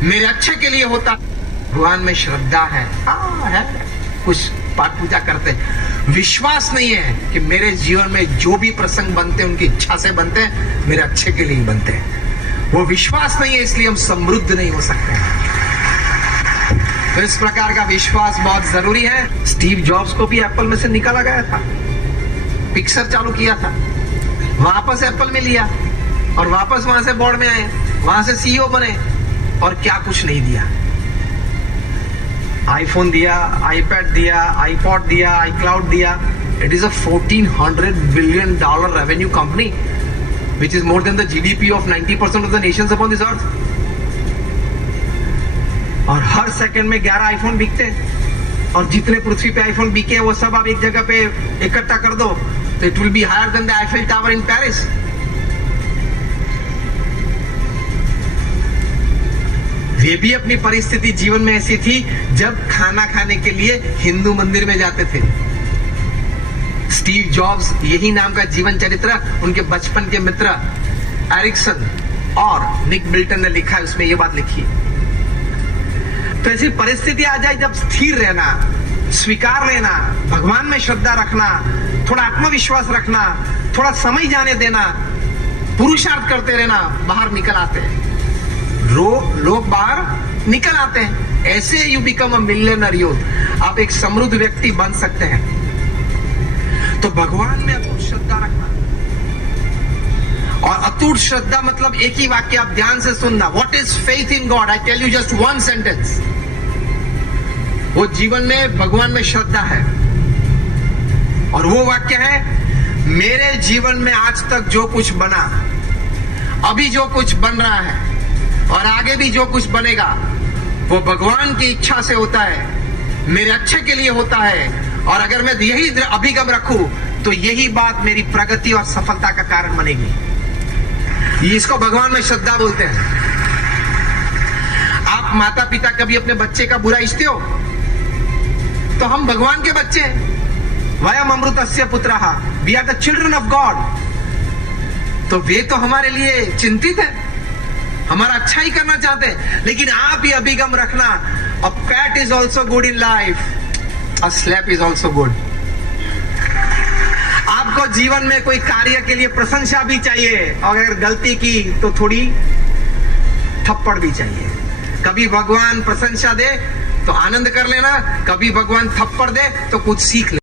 मेरे अच्छे के लिए होता। भगवान में श्रद्धा है, हाँ है, कुछ पाठ पूजा करते हैं। विश्वास नहीं है कि मेरे जीवन में जो भी प्रसंग बनते हैं उनकी इच्छा से बनते हैं, मेरे अच्छे के लिए ही बनते हैं। वो विश्वास नहीं है, इसलिए हम समृद्ध नहीं हो सकते हैं। तो इस प्रकार का विश्वास बहुत जरूरी है। स्टीव जॉब्स को भी एप्पल में से निकाला गया था, पिक्सर चालू किया था, वापस एप्पल में लिया और वापस वहां से बोर्ड में आए, वहां से सीईओ बने और क्या कुछ नहीं दिया। आईफोन दिया, आईपैड दिया, आईपॉड दिया, आईक्लाउड दिया। It is a $1400 billion revenue company which is more than the GDP of 90% of the Nations upon this earth. और हर सेकंड में 11 आईफोन बिकते हैं और जितने पृथ्वी पे आईफोन बिके वो सब आप एक जगह पे इकट्ठा कर दो तो it will be higher than the Eiffel Tower in Paris. वे भी अपनी परिस्थिति जीवन में ऐसी थी जब खाना खाने के लिए हिंदू मंदिर में जाते थे। स्टीव जॉब्स, यही नाम का जीवन चरित्र उनके बचपन के मित्र एरिक्सन और निक मिल्टन ने लिखा है, उसमें यह बात लिखी है। तो ऐसी परिस्थिति आ जाए जब स्थिर रहना, स्वीकार लेना, भगवान में श्रद्धा रखना, थोड़ा आत्मविश्वास रखना, थोड़ा समय जाने देना, पुरुषार्थ करते रहना, बाहर निकल आते हैं। लोग बाहर निकल आते हैं। ऐसे you become a millionaire youth. आप एक समृद्ध व्यक्ति बन सकते हैं। तो भगवान में अटूट श्रद्धा रखना, और अटूट श्रद्धा मतलब एक ही वाक्य आप ध्यान से सुनना। What is faith in God? I tell you just one sentence. वो जीवन में भगवान में श्रद्धा है, और वो वाक्य है, मेरे जीवन में आज तक जो कुछ बना, अभी जो कुछ बन रहा है और आगे भी जो कुछ बनेगा, वो भगवान की इच्छा से होता है, मेरे अच्छे के लिए होता है। और अगर मैं यही अभिगम रखूं तो यही बात मेरी प्रगति और सफलता का कारण बनेगी। इसको भगवान में श्रद्धा बोलते हैं। आप माता पिता कभी अपने बच्चे का बुरा इच्छते हो? तो हम भगवान के बच्चे हैं। वयम अमृतस्य पुत्रः, we are the children of God. तो वे तो हमारे लिए चिंतित है, हमारा अच्छा ही करना चाहते हैं। लेकिन आप ही अभिगम रखना, a pat is also good in life, a slap is also good. आपको जीवन में कोई कार्य के लिए प्रशंसा भी चाहिए, और अगर गलती की तो थोड़ी थप्पड़ भी चाहिए। कभी भगवान प्रशंसा दे तो आनंद कर लेना, कभी भगवान थप्पड़ दे तो कुछ सीख ले।